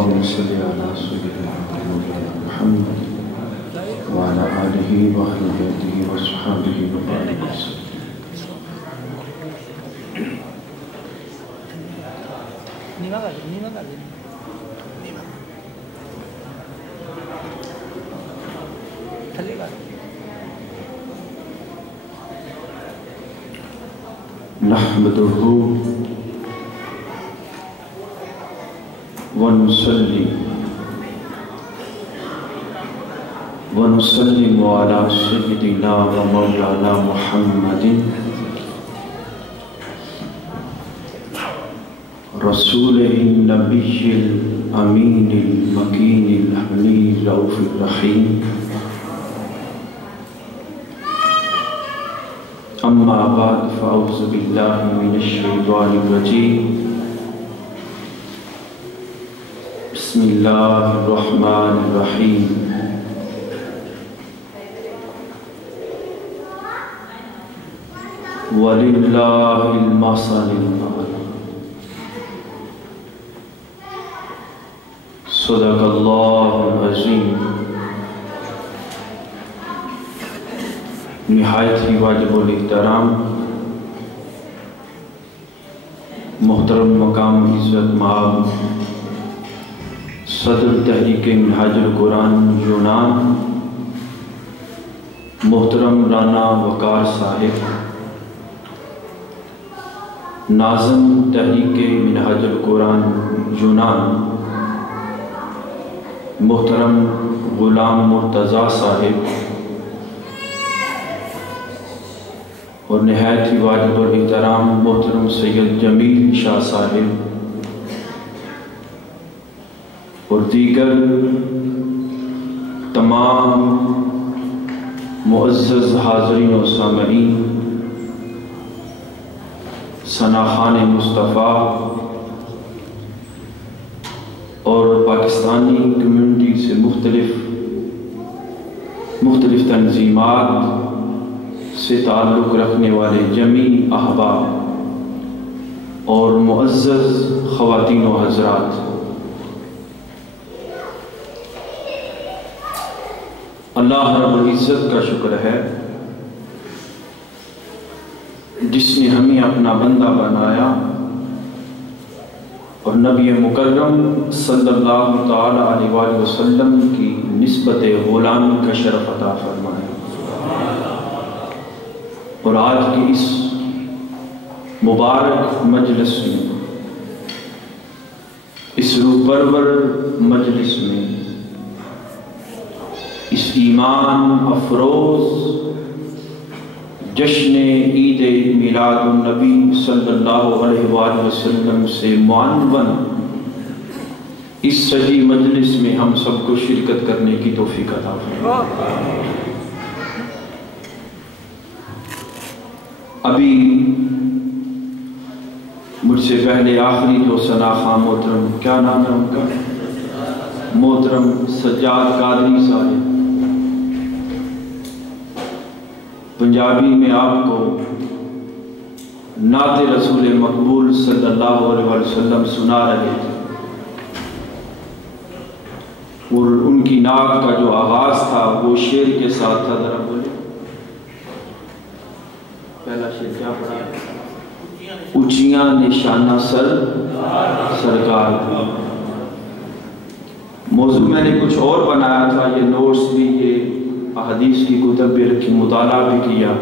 اللهم صل على سيدنا محمد وعلى آله وأهل بيته وصحبه وبارك وسلم. نحمده ونصلي ونسلم على سيدنا ومولانا محمد رسوله النبي الأمين المكين الحميد الرؤوف الرحيم. أما بعد فأعوذ بالله من الشيطان الرجيم. بسم الله الرحمن الرحيم. وَلِلَّهِ الْمَثَلُ الْأَعْلَى. صدق اللہ العظیم. نہایت ہی واجب الاحترام محترم مقام عزت مآب صدر تحریک منہاج القرآن یونان محترم رانا وقار صاحب، ناظم تحریک منہاج القرآن یونان محترم غلام مرتضیٰ صاحب، اور نہایت ہی واجب الاحترام محترم سید جمیل شاہ صاحب اور دیگر تمام معزز حاضرین و سامعین، ثناخان مصطفیٰ اور پاکستانی کمیونٹی سے مختلف تنظیمات سے تعلق رکھنے والے جمیع احباب اور معزز خواتین و حضرات، اللہ رب العزت کا شکر ہے جس نے ہمیں اپنا بندہ بنایا اور نبی مکرم صلی اللہ تعالی علیہ وآلہ وسلم کی نسبت غلامی کا شرف عطا فرمایا، اور آج کی اس مبارک مجلس میں، اس روح پرور مجلس میں، اس ایمان افروز جشن عید میلاد النبی صلی اللہ علیہ وآلہ وسلم سے معنون اس سجی مجلس میں ہم سب کو شرکت کرنے کی توفیق عطا فرمائے۔ ابھی مجھ سے پہلے آخری جو ثناخواں محترم، کیا نام ہے ان کا، محترم سجاد قادری صاحب، پنجابی میں آپ کو نعت رسول مقبول صلی اللہ علیہ وسلم سنا رہے تھے، اور ان کی نعت کا جو آغاز تھا وہ شعر کے ساتھ تھا، ذرا بولے پہلا شعر کیا پڑھا؟ اونچیاں نشانہ سرکار۔ موضوع میں نے کچھ اور بنایا تھا، یہ نوٹس بھی، یہ احادیث کی کتب بھی رکھی، مطالعہ بھی کیا،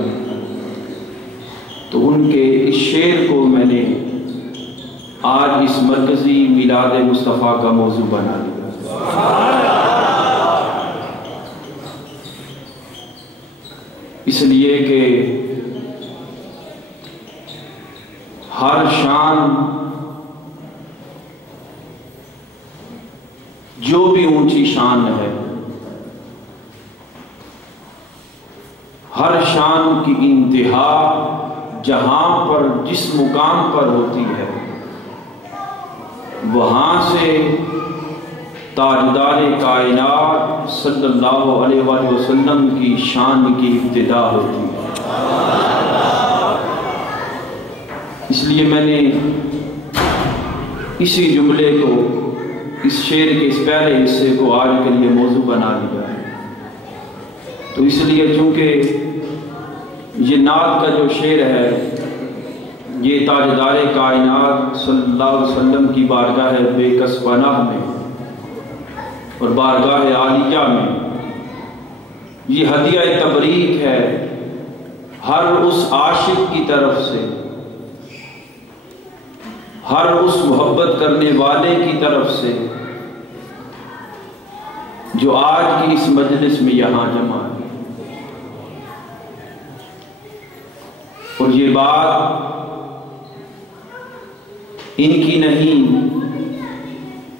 تو ان کے اس شعر کو میں نے آج اس مرکزی میلاد مصطفیٰ کا موضوع بنا لیا۔ اس لیے کہ ہر شان جو بھی اونچی شان ہے، ہر شان کی انتہا جہاں پر جس مقام پر ہوتی ہے، وہاں سے تاجدار کائنات صلی اللہ علیہ وآلہ وسلم کی شان کی ابتدا ہوتی ہے۔ اس لیے میں نے اسی جملے کو اس شعر کے اس پہلے حصے کو آج کے لیے موضوع بنا لیا ہے۔ تو اس لیے چونکہ یہ نعت کا جو شعر ہے یہ تاجدار کائنات صلی اللہ علیہ وسلم کی بارگاہ بے کس پناہ میں اور بارگاہ عالیہ میں یہ ہدیہ تبریک ہے ہر اس عاشق کی طرف سے، ہر اس محبت کرنے والے کی طرف سے جو آج کی اس مجلس میں یہاں جمع ہے۔ اور یہ بات ان کی نہیں،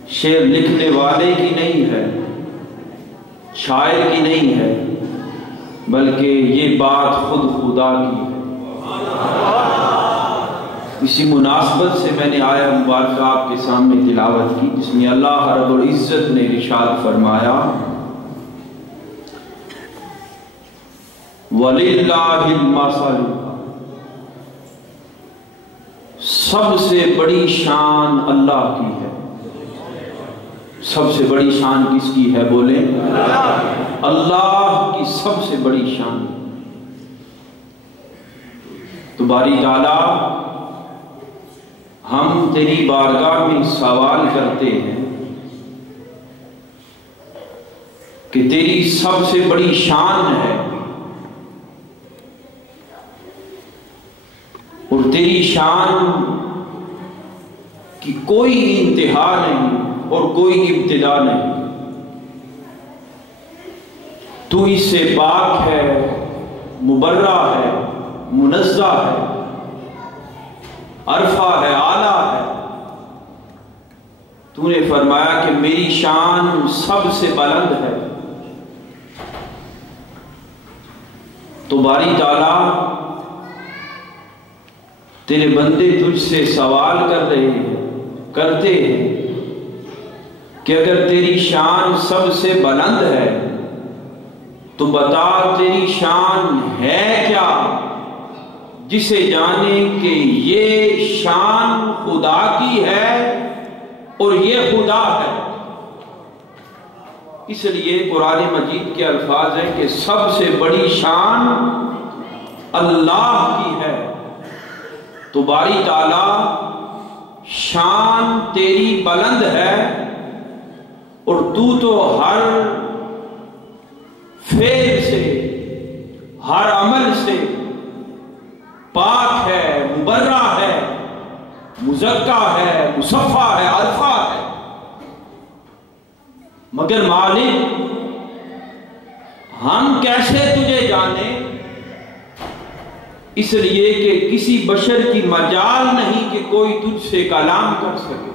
شعر لکھنے والے کی نہیں ہے، شاعر کی نہیں ہے، بلکہ یہ بات خود خدا کی ہے۔ اسی مناسبت سے میں نے آیہ مبارکہ آپ کے سامنے تلاوت کی جس میں اللہ رب العزت نے ارشاد فرمایا وَلِلَّهِ الْمَثَلُ، سب سے بڑی شان اللہ کی ہے۔ سب سے بڑی شان کس کی ہے؟ بولیں اللہ کی سب سے بڑی شان۔ تو باری تعالیٰ ہم تیری بارگاہ میں سوال کرتے ہیں کہ تیری سب سے بڑی شان ہے اور تیری شان کی کوئی انتہا نہیں اور کوئی ابتدا نہیں۔ تو اس سے پاک ہے، مبرہ ہے، منزہ ہے، عرفہ ہے، اعلیٰ ہے۔ تو نے فرمایا کہ میری شان سب سے بلند ہے۔ تو باری تعالیٰ تیرے بندے تجھ سے سوال کر رہے ہیں، کرتے ہیں کہ اگر تیری شان سب سے بلند ہے تو بتا تیری شان ہے کیا جسے جانے کہ یہ شان خدا کی ہے اور یہ خدا ہے۔ اس لیے قرآن مجید کے الفاظ ہیں کہ سب سے بڑی شان اللہ کی ہے۔ تو باری تعالیٰ شان تیری بلند ہے اور تو ہر فعل سے، ہر عمل سے پاک ہے، مبرہ ہے، مزکہ ہے، مصفہ ہے، عرفہ ہے۔ مگر مالک ہم کیسے تجھے جانیں؟ اس لیے کہ کسی بشر کی مجال نہیں کہ کوئی تجھ سے کلام کر سکے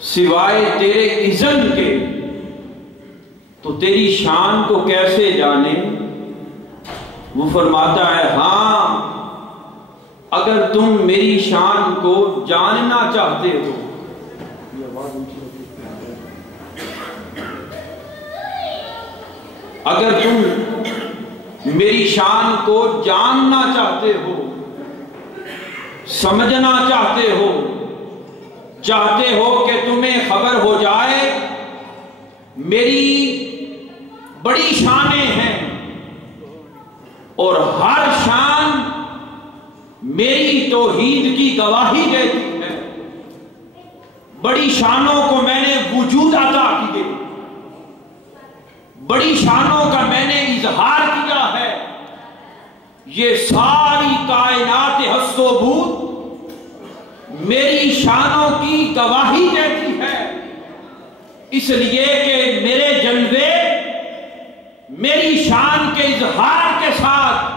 سوائے تیرے اذن کے۔ تو تیری شان کو کیسے جانے؟ وہ فرماتا ہے ہاں اگر تم میری شان کو جاننا چاہتے ہو، اگر تم میری شان کو جاننا چاہتے ہو، سمجھنا چاہتے ہو کہ تمہیں خبر ہو جائے میری بڑی شانیں ہیں اور ہر شان میری توحید کی گواہی دیتی ہے۔ بڑی شانوں کو میں نے وجود عطا کیے، بڑی شانوں کا میں نے اظہار کیا ہے۔ یہ ساری کائنات ہست و بود میری شانوں کی گواہی دیتی ہے، اس لیے کہ میرے جلوے میری شان کے اظہار کے ساتھ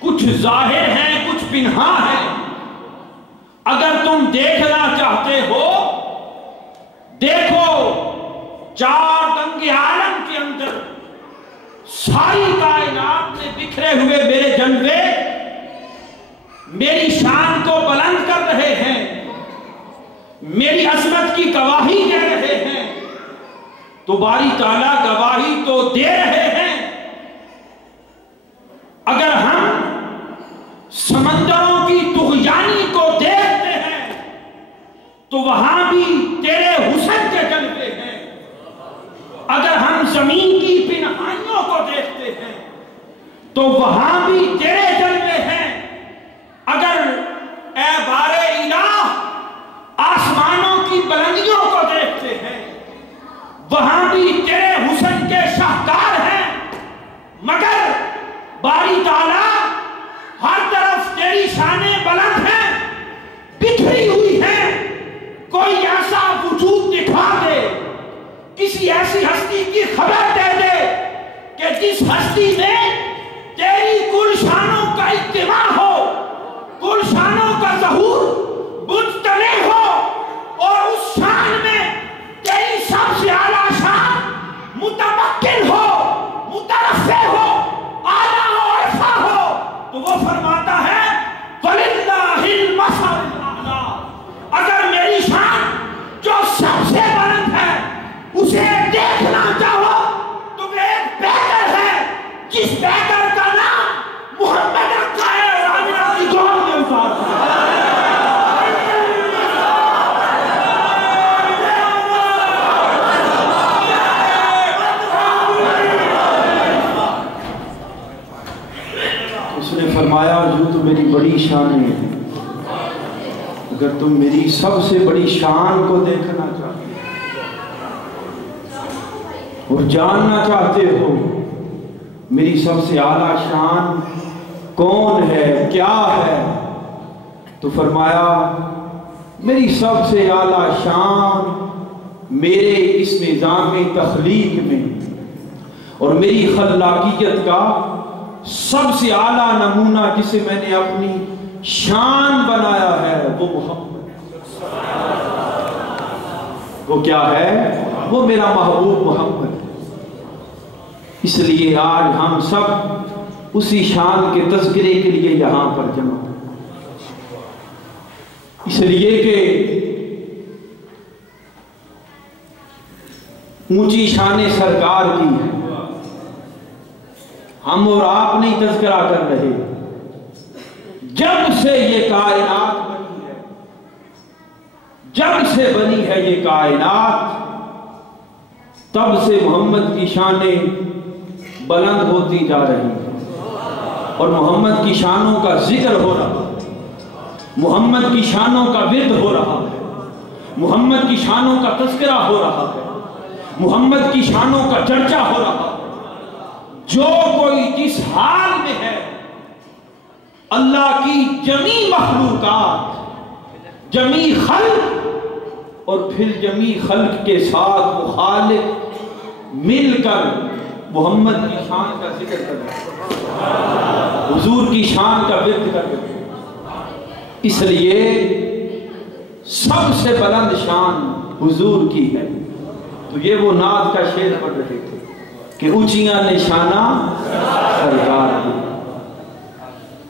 کچھ ظاہر ہیں، کچھ پنہاں ہیں۔ اگر تم دیکھنا چاہتے ہو دیکھو، چار دنگ عالم کے اندر ساری کائنات میں بکھرے ہوئے میرے جلوے میری شان کو بلند کر رہے ہیں، میری عظمت کی گواہی دے رہے ہیں۔ تو باری تعالیٰ گواہی تو دے رہے ہیں۔ اگر ہم سمندروں کی طغیانی کو دیکھتے ہیں تو وہاں بھی پنہانیوں کو دیکھتے ہیں تو وہاں بھی تیرے جلوے ہیں۔ اگر اے بار الہ آسمانوں کی بلندیوں کو دیکھتے ہیں وہاں بھی تیرے حسن کے شاہکار ہیں، مگر باری تعالیٰ ہر طرف تیری شانیں بلند ہیں، بکھری ہوئی ہیں۔ کوئی ایسا وجود دکھا دے، کسی ایسی ہستی کی خبر دے دے کہ جس ہستی میں تیری گلشانوں کا اجتماع ہو، گلشانوں کا ظہور مجتمع ہو، اور اس شان میں تیری سب سے اعلیٰ شان متمکن ہو، مترفع ہو، اعلیٰ ہو، عرفہ ہو، تو وہ فرماتا ہے وَلِلَّهِ الْمَثَلُ الْأَعْلَىٰ۔ اگر میری شان جو سب سے بلند ہے اسے دیکھنا چاہو تو وہ ایک بیگر ہے، جس بیگر کا نام محمد رکھا ہے اور آمنہ کی گود میں اتارا ہے۔ اس نے فرمایا جو تو میری بڑی شان ہے، اگر تم میری سب سے بڑی شان کو دیکھنا چاہتے اور جاننا چاہتے ہو میری سب سے اعلیٰ شان کون ہے، کیا ہے، تو فرمایا میری سب سے اعلیٰ شان میرے اس نظام تخلیق میں اور میری خلاقیت کا سب سے اعلیٰ نمونہ جسے میں نے اپنی شان بنایا ہے وہ محمد۔ وہ کیا ہے؟ وہ میرا محبوب محمد ہے۔ اس لیے آج ہم سب اسی شان کے تذکرے کے لیے یہاں پر جمع ہیں، اس لیے کہ اونچی شان سرکار کی ہے، ہم اور آپ نہیں تذکرہ کر رہے۔ جب سے یہ کائنات بنی ہے، جب سے بنی ہے یہ کائنات، تب سے محمد کی شانیں بلند ہوتی جا رہی ہیں اور محمد کی شانوں کا ذکر ہو رہا ہے، محمد کی شانوں کا ورد ہو رہا ہے، محمد کی شانوں کا تذکرہ ہو رہا ہے، محمد کی شانوں کا چرچا ہو رہا ہے۔ جو کوئی جس حال میں ہے، اللہ کی جمیع مخلوقات، جمیع خلق اور پھر جمیع خلق کے ساتھ وہ خالق مل کر محمد کی شان کا ذکر کر رہے ہیں، حضور کی شان کا ورد کر رہے ہیں۔ اس لیے سب سے بلند شان حضور کی ہے۔ تو یہ وہ نعت کا شعر پڑھ رہے تھے کہ اونچیاں نشانہ سرکار کی۔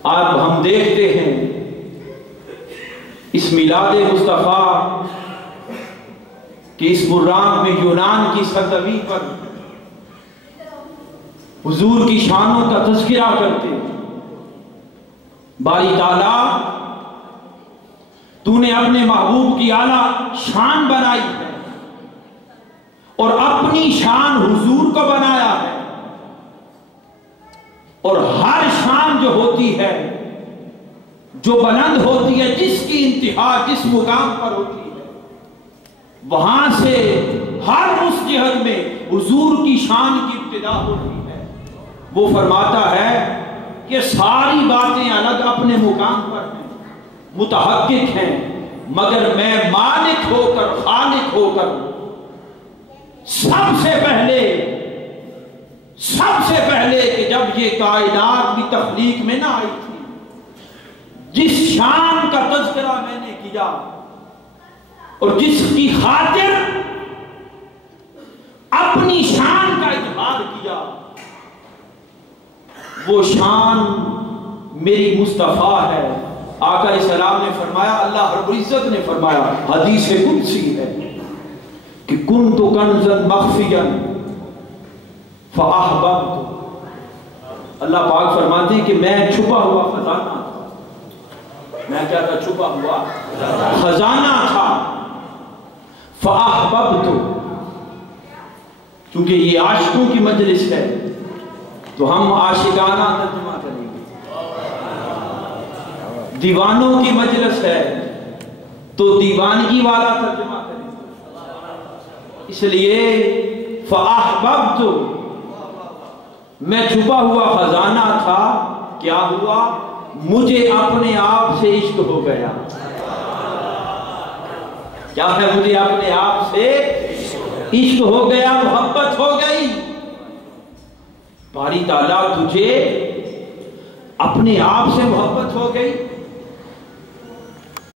اب ہم دیکھتے ہیں اس میلاد مصطفیٰ کہ اس مرام میں یونان کی سرزمین پر حضور کی شانوں کا تذکرہ کرتے ہیں۔ باری تعالیٰ تو نے اپنے محبوب کی اعلیٰ شان بنائی ہے اور اپنی شان حضور کو بنایا ہے، اور ہر شان جو ہوتی ہے، جو بلند ہوتی ہے، جس کی انتہا جس مقام پر ہوتی ہے، وہاں سے ہر اس جہت میں حضور کی شان کی ابتدا ہوتی ہے۔ وہ فرماتا ہے کہ ساری باتیں الگ اپنے مقام پر ہیں، متحقق ہیں، مگر میں مالک ہو کر، خالق ہو کر سب سے پہلے کہ جب یہ کائنات بھی تخلیق میں نہ آئی تھی، جس شان کا تذکرہ میں نے کیا اور جس کی خاطر اپنی شان کا اظہار کیا، وہ شان میری مصطفیٰ ہے۔ آقا علیہ السلام نے فرمایا، اللہ رب العزت نے فرمایا، حدیث قدسی ہے کہ کنت کنزا مخفیا فاحببت۔ اللہ پاک فرماتے ہیں کہ میں چھپا ہوا خزانہ تھا، میں کیا تھا؟ چھپا ہوا خزانہ تھا۔ فاحببت، چونکہ یہ عاشقوں کی مجلس ہے تو ہم عاشقانہ ترجمہ کریں گے، دیوانوں کی مجلس ہے تو دیوانگی والا ترجمہ کریں گے۔ اس لیے فَأَحْبَبْتُ، میں چھپا ہوا خزانہ تھا، کیا ہوا؟ مجھے اپنے آپ سے عشق ہو گیا۔ کیا ہے؟ مجھے اپنے آپ سے عشق ہو گیا، محبت ہو گئی۔ باری تعالیٰ تجھے اپنے آپ سے محبت ہو گئی،